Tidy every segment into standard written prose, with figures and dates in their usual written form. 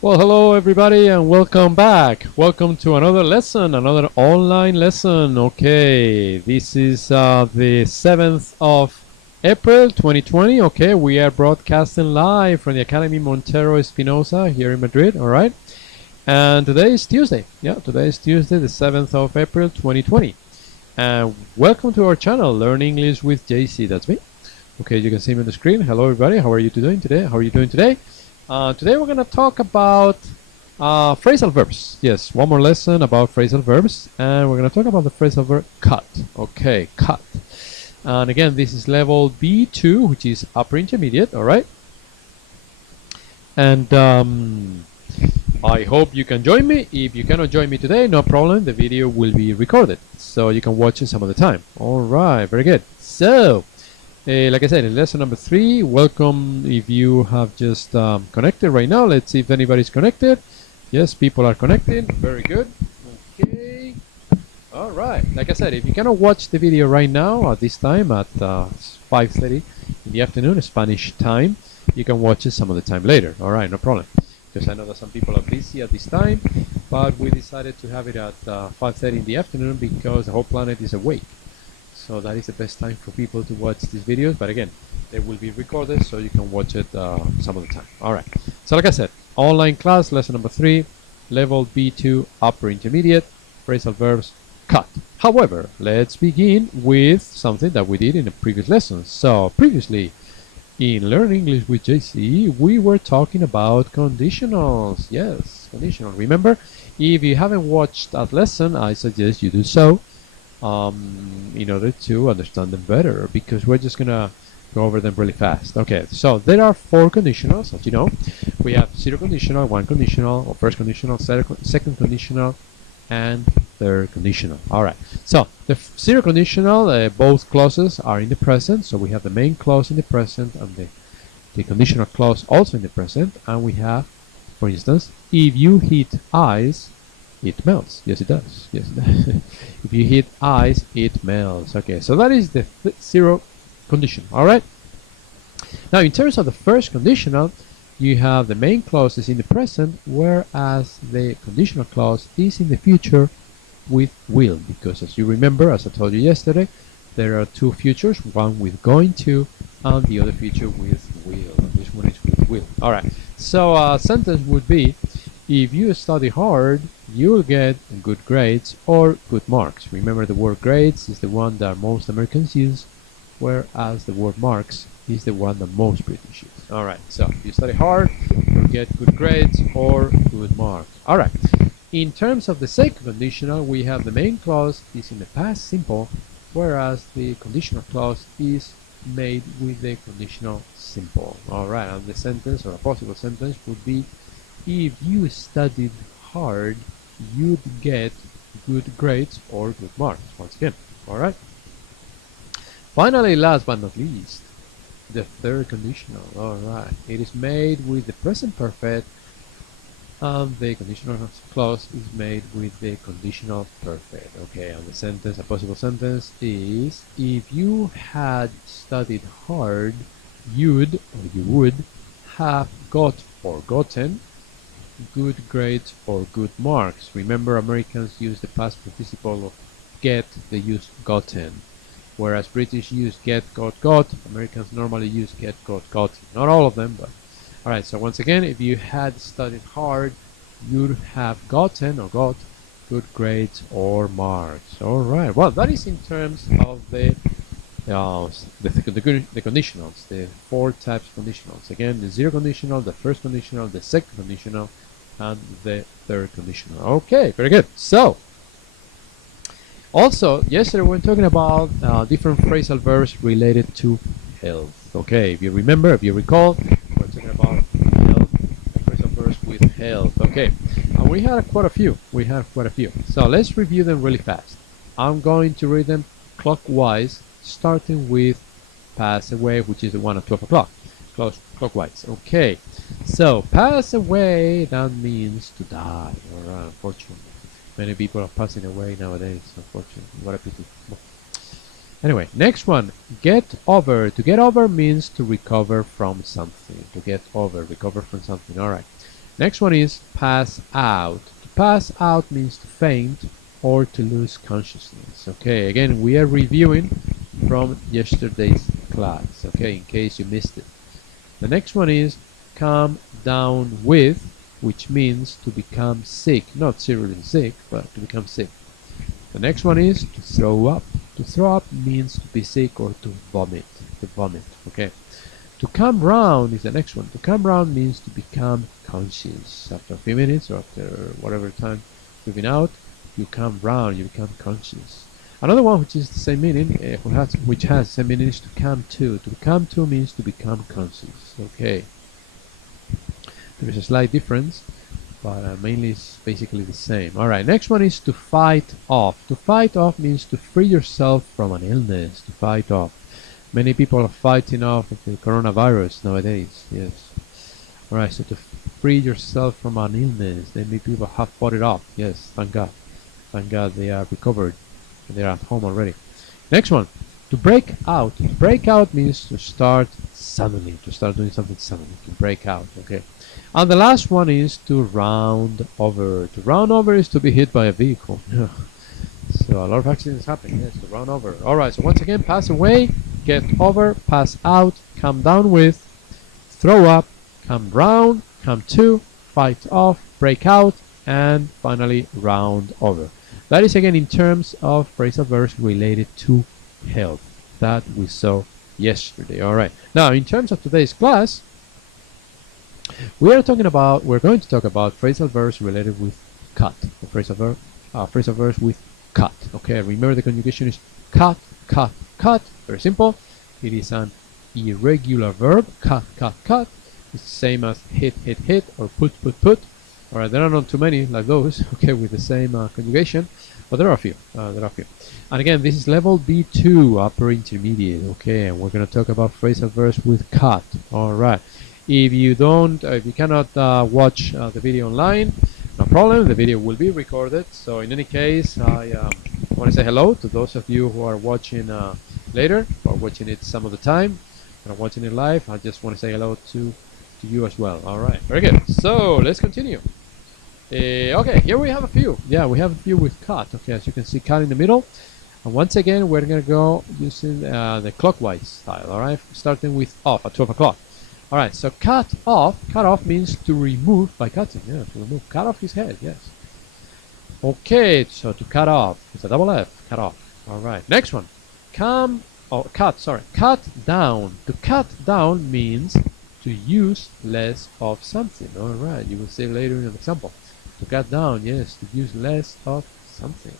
Well, hello everybody and welcome back. Welcome to another lesson, another online lesson. Okay, this is the 7th of April 2020. Okay, we are broadcasting live from the Academy Montero Espinosa here in Madrid. All right, and today is Tuesday. Yeah, today is Tuesday, the 7th of April 2020. And welcome to our channel, Learn English with JC. That's me. Okay, you can see me on the screen. Hello everybody. How are you doing today? How are you doing today? Today we're going to talk about phrasal verbs. Yes, one more lesson about phrasal verbs, and we're going to talk about the phrasal verb cut. Okay, cut. And again, this is level B2, which is upper intermediate. All right. And I hope you can join me. If you cannot join me today, no problem. The video will be recorded, so you can watch it some other time. All right, very good. So, like I said, in lesson number 3, welcome if you have just connected right now. Let's see if anybody's connected. Yes, people are connected. Very good. Okay. All right. Like I said, if you cannot watch the video right now at this time at 5:30 in the afternoon, Spanish time, you can watch it some other time later. All right, no problem. Because I know that some people are busy at this time, but we decided to have it at 5:30 in the afternoon because the whole planet is awake. So that is the best time for people to watch these videos. But again, they will be recorded so you can watch it some other time. All right. So like I said, online class, lesson number 3, level B2, upper intermediate, phrasal verbs, cut. However, let's begin with something that we did in the previous lessons. So previously, in Learn English with JC, we were talking about conditionals. Yes, conditional. Remember, if you haven't watched that lesson, I suggest you do so. In order to understand them better, because we're just gonna go over them really fast. Okay, so there are 4 conditionals, as you know. We have 0 conditional, 1 conditional, or first conditional, second conditional, and third conditional. All right, so the 0 conditional, both clauses are in the present, so we have the main clause in the present and the conditional clause also in the present, and we have, for instance, if you hit ice, it melts. Yes, it does. Yes, it does. If you hit ice, it melts. Okay, so that is the 0 condition. All right. Now, in terms of the first conditional, you have the main clause is in the present, whereas the conditional clause is in the future with will. Because as you remember, as I told you yesterday, there are 2 futures, one with going to, and the other future with will. And this one is with will. All right. So a sentence would be, if you study hard, you'll get good grades or good marks. Remember, the word grades is the one that most Americans use, whereas the word marks is the one that most British use. All right, so if you study hard, you'll get good grades or good marks. All right, in terms of the second conditional, we have the main clause is in the past simple, whereas the conditional clause is made with the conditional simple. All right, and the sentence or a possible sentence would be, if you studied hard, you'd get good grades or good marks. Once again, all right. Finally, last but not least, the third conditional. All right, it is made with the present perfect, and the conditional clause is made with the conditional perfect. Okay, and the sentence, a possible sentence is, if you had studied hard, you'd or you would have got or gotten good grades or good marks. Remember, Americans use the past participle of get, they use gotten. Whereas British use get, got. Americans normally use get, got. Not all of them, but alright, so once again, if you had studied hard, you'd have gotten or got good grades or marks. Alright, well, that is in terms of the conditionals, the 4 types of conditionals. Again, the 0 conditional, the first conditional, the second conditional, and the third conditional. Okay, very good. So, also, yesterday we were talking about different phrasal verbs related to health. Okay, if you remember, if you recall, we were talking about health, phrasal verbs with health. Okay, and we had quite a few. So let's review them really fast. I'm going to read them clockwise, starting with pass away, which is the one at 12 o'clock. Clockwise. Okay, so pass away, that means to die, or unfortunately. Many people are passing away nowadays, unfortunately. What a pity. Anyway, next one, get over. To get over means to recover from something. To get over, recover from something. All right. Next one is pass out. To pass out means to faint or to lose consciousness. Okay, again, we are reviewing from yesterday's class, okay, in case you missed it. The next one is come down with, which means to become sick. Not seriously sick, but to become sick. The next one is to throw up. To throw up means to be sick or to vomit. To vomit, okay. To come round is the next one. To come round means to become conscious. After a few minutes or after whatever time you've been out, you come round, you become conscious. Another one which is the same meaning, which has the same meaning, is to come to. To come to means to become conscious. Okay. There is a slight difference, but mainly it's basically the same. Alright, next one is to fight off. To fight off means to free yourself from an illness. To fight off. Many people are fighting off the coronavirus nowadays. Yes. Alright, so to free yourself from an illness. Many people have fought it off. Yes, thank God. Thank God they are recovered. They're at home already. Next one, to break out. To break out means to start suddenly, to start doing something suddenly, to break out, okay. And the last one is to round over. To round over is to be hit by a vehicle. So a lot of accidents happen, yes, to round over. Alright, so once again, pass away, get over, pass out, come down with, throw up, come round, come to, fight off, break out, and finally round over. That is again in terms of phrasal verbs related to health that we saw yesterday. Alright, now in terms of today's class, we're going to talk about phrasal verbs related with cut. The phrasal verbs with cut. Okay, remember the conjugation is cut, cut, cut. Very simple. It is an irregular verb. Cut, cut, cut. It's the same as hit, hit, hit, or put, put, put. Alright, there are not too many like those, okay, with the same conjugation, but there are a few. And again, this is level B2, upper intermediate, okay, and we're going to talk about phrasal verbs with cut. Alright, if you cannot watch the video online, no problem, the video will be recorded. So in any case, I want to say hello to those of you who are watching later, or watching it some of the time, and are watching it live. I just want to say hello to you as well. Alright, very good. So let's continue. Okay, here we have a few. Yeah, we have a few with cut. Okay, as you can see, cut in the middle. And once again, we're going to go using the clockwise style. Alright, starting with off at 12 o'clock. Alright, so cut off means to remove by cutting. Yeah, to remove, cut off his head, yes. Okay, so to cut off, it's a double F, cut off. Alright, next one. Cut down. To cut down means to use less of something. Alright, you will see later in an example. To cut down, yes, to use less of something.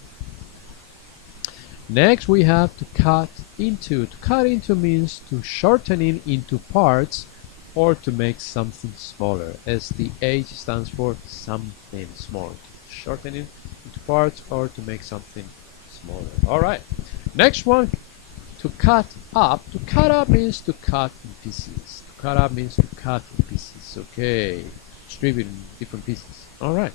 Next we have to cut into. To cut into means to shorten it into parts or to make something smaller. STH stands for something small. To shorten it into parts or to make something smaller. Alright, next one, to cut up. To cut up means to cut in pieces. To cut up means to cut in pieces. Okay, distribute in different pieces. Alright,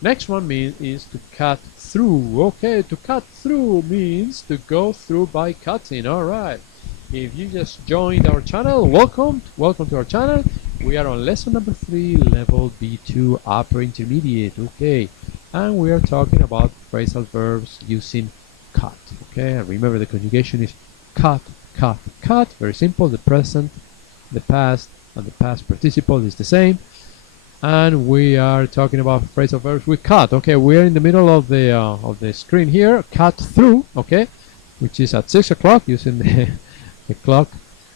next one is to cut through. Okay, to cut through means to go through by cutting. Alright, if you just joined our channel, welcome to our channel. We are on lesson number 3, level B2, upper intermediate. Okay, and we are talking about phrasal verbs using cut. Okay, and remember the conjugation is cut, cut, cut. Very simple. The present, the past, and the past participle is the same. And we are talking about phrasal verbs with cut. Okay, we are in the middle of the screen here. Cut through. Okay, which is at 6 o'clock using the clock.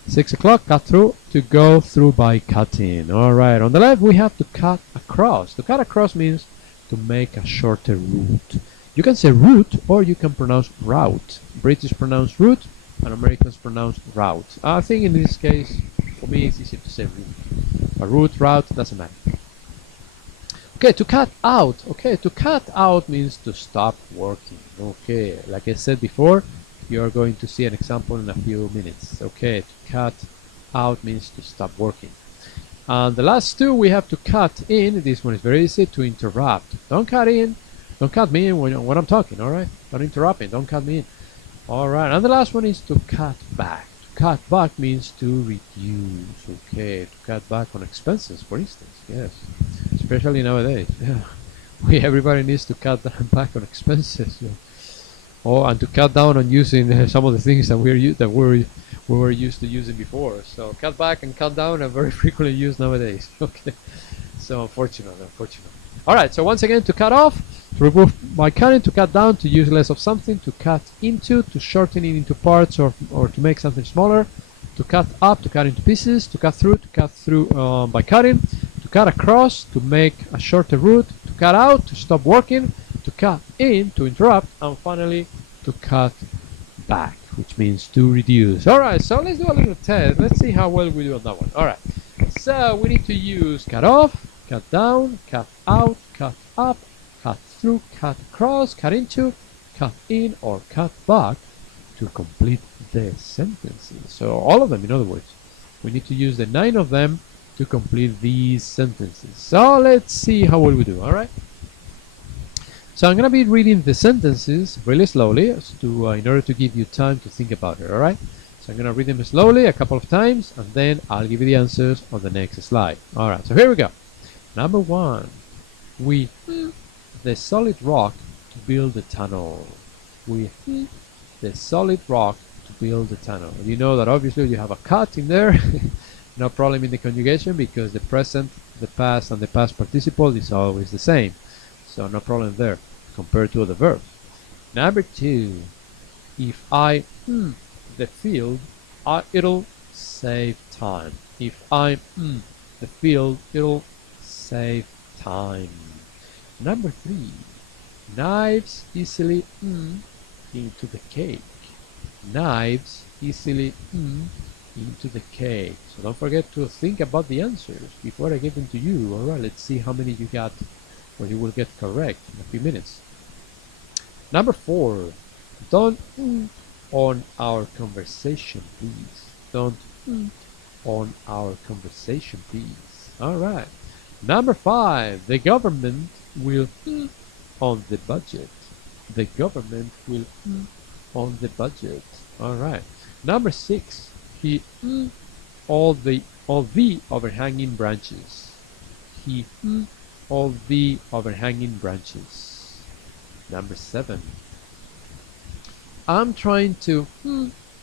6 o'clock. Cut through, to go through by cutting. All right. On the left we have to cut across. To cut across means to make a shorter route. You can say route or you can pronounce route. British pronounce route and Americans pronounce route. I think in this case, for me, it's easy to say route. A route, doesn't matter. Okay, to cut out. Okay, to cut out means to stop working. Okay, like I said before, you are going to see an example in a few minutes. Okay, to cut out means to stop working. And the last two we have to cut in. This one is very easy, to interrupt. Don't cut in. Don't cut me in when I'm talking, alright? Don't interrupt me, don't cut me in. Alright, and the last one is to cut back. To cut back means to reduce. Okay, to cut back on expenses, for instance. Yes. especially nowadays. Yeah, everybody needs to cut back on expenses. Yeah. Oh, and to cut down on using some of the things that we were used to using before. So cut back and cut down are very frequently used nowadays. Okay, so unfortunate. All right. So once again, to cut off, to remove by cutting, to cut down, to use less of something, to cut into, to shorten it into parts, or to make something smaller, to cut up, to cut into pieces, to cut through by cutting, to cut across, to make a shorter route, to cut out, to stop working, to cut in, to interrupt, and finally to cut back, which means to reduce. Alright, so let's do a little test. Let's see how well we do on that one. Alright, so we need to use cut off, cut down, cut out, cut up, cut through, cut across, cut into, cut in, or cut back to complete the sentences. So all of them, in other words. We need to use the 9 of them to complete these sentences. So let's see how well we do, alright? So I'm going to be reading the sentences really slowly in order to give you time to think about it, alright? So I'm going to read them slowly a couple of times, and then I'll give you the answers on the next slide. Alright, so here we go. Number 1. We the solid rock to build a tunnel. We the solid rock to build a tunnel. You know that obviously you have a cut in there. No problem in the conjugation because the present, the past, and the past participle is always the same. So no problem there compared to other verbs. Number 2. If I the field, it'll save time. If I the field, it'll save time. Number 3. Knives easily into the cake. Knives easily into the cake. So don't forget to think about the answers before I give them to you. Alright, let's see how many you got, or you will get correct in a few minutes. Number 4. Don't on our conversation, please. Don't on our conversation, please. Alright. Number 5. The government will on the budget. The government will on the budget. Alright. Number 6. He all the overhanging branches. He all the overhanging branches. Number 7. I'm trying to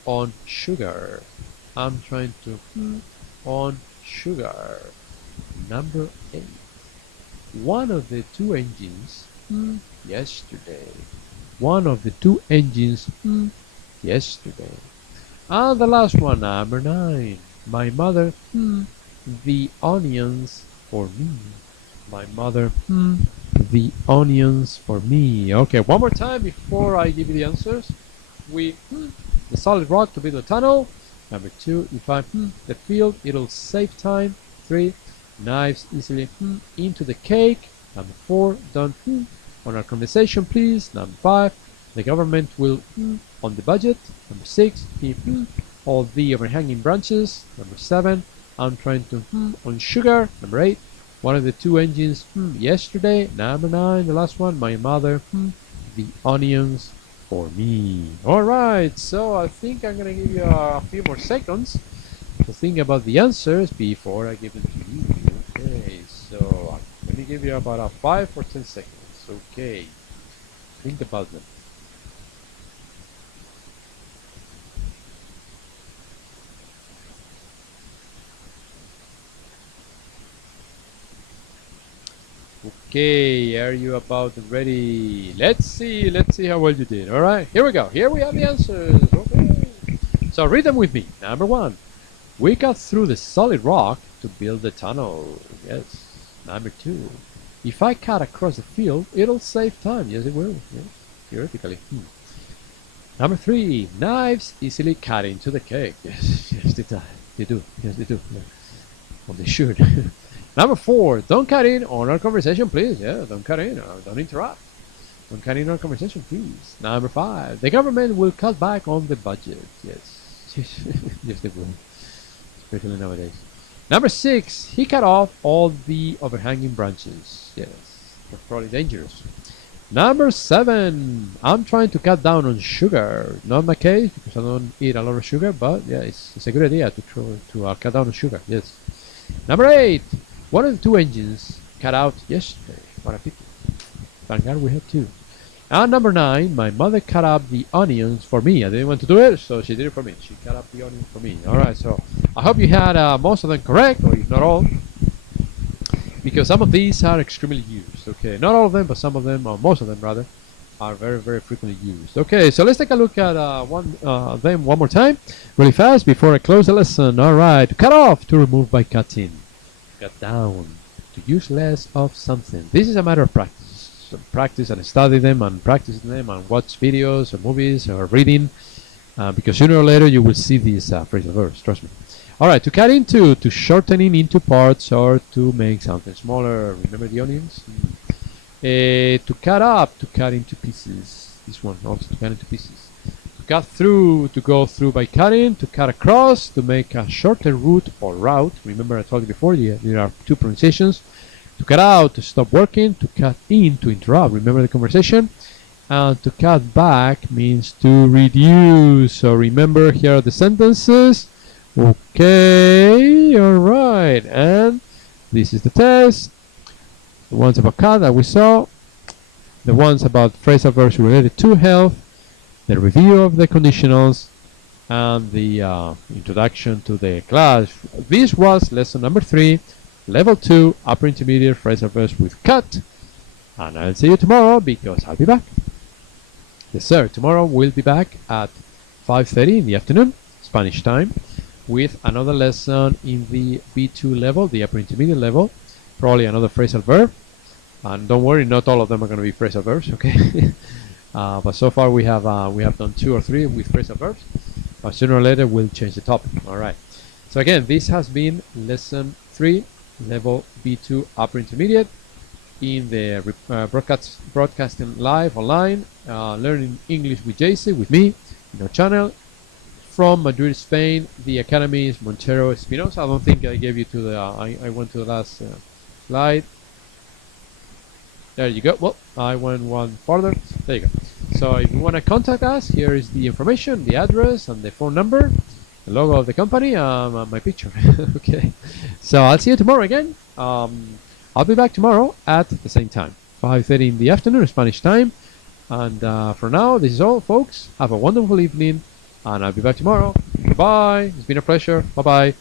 on sugar. I'm trying to on sugar. Number 8. One of the 2 engines yesterday. One of the 2 engines yesterday. And the last one, number 9. My mother the onions for me. My mother the onions for me. Okay, one more time before I give you the answers. We the solid rock to build a tunnel. Number 2, if I the field, it'll save time. 3, knives easily into the cake. Number 4, don't on our conversation, please. Number 5, the government will on the budget. Number 6, he all the overhanging branches. Number 7, I'm trying to on sugar. Number 8, one of the 2 engines yesterday. Number 9, the last one, my mother the onions for me. Alright, so I think I'm gonna give you a few more seconds to think about the answers before I give them to you. Okay, so let me give you about 5 or 10 seconds. Okay, think about them. Okay, are you about ready? Let's see how well you did. All right, here we go. Here we have the answers. Okay, so read them with me. Number 1, we cut through the solid rock to build the tunnel. Yes. Number 2, if I cut across the field, it'll save time. Yes, it will. Yes. Theoretically. Number 3, knives easily cut into the cake. Yes, yes, they do. Yes, they do. Yeah. Well, they should. Number 4, don't cut in on our conversation, please. Yeah, don't cut in. Don't interrupt. Don't cut in our conversation, please. Number 5, the government will cut back on the budget. Yes. Yes, they will. Especially nowadays. Number 6, he cut off all the overhanging branches. Yes, that's probably dangerous. Number 7, I'm trying to cut down on sugar. Not my case, because I don't eat a lot of sugar, but yeah, it's a good idea to cut down on sugar. Yes. Number 8, one of the 2 engines cut out yesterday. What a pity. Thank God we had two. And number 9, my mother cut up the onions for me. I didn't want to do it, so she did it for me. She cut up the onions for me. Alright, so I hope you had most of them correct, or if not all, because some of these are extremely used. Okay, not all of them, but some of them, or most of them rather, are very, very frequently used. Okay, so let's take a look at them one more time, really fast, before I close the lesson. Alright, to cut off, to remove by cutting. Cut down, to use less of something. This is a matter of practice. So practice and study them and practice them and watch videos or movies or reading, because sooner or later you will see these phrasal verbs, trust me. Alright, to cut into, to shortening into parts or to make something smaller. Remember the onions? To cut up, to cut into pieces. This one also, to cut into pieces. To cut through, to go through by cutting. To cut across, to make a shorter route or route. Remember I told you before, there are two pronunciations. To cut out, to stop working. To cut in, to interrupt. Remember the conversation. And to cut back means to reduce. So remember, here are the sentences. Okay, alright. And this is the test. The ones about cut that we saw. The ones about phrasal verbs related to health. The review of the conditionals. And the introduction to the class. This was lesson number 3. Level 2, upper intermediate phrasal verbs with cut. And I'll see you tomorrow because I'll be back. Yes, sir. Tomorrow we'll be back at 5:30 in the afternoon, Spanish time, with another lesson in the B2 level, the upper intermediate level. Probably another phrasal verb. And don't worry, not all of them are going to be phrasal verbs, okay? But so far we have done 2 or 3 with phrasal verbs. But sooner or later we'll change the topic. All right. So again, this has been lesson 3. Level B2 upper intermediate in the broadcasting live online, learning English with JC, with me, in our channel from Madrid, Spain. The academy is Montero Espinosa. I don't think I gave you to the I went to the last slide. There you go. Well, I went one farther. There you go. So if you want to contact us, here is the information, the address and the phone number, the logo of the company, my picture. Okay, so I'll see you tomorrow again. I'll be back tomorrow at the same time, 5:30 in the afternoon, Spanish time. And for now, this is all, folks. Have a wonderful evening, and I'll be back tomorrow. Bye. It's been a pleasure. Bye bye.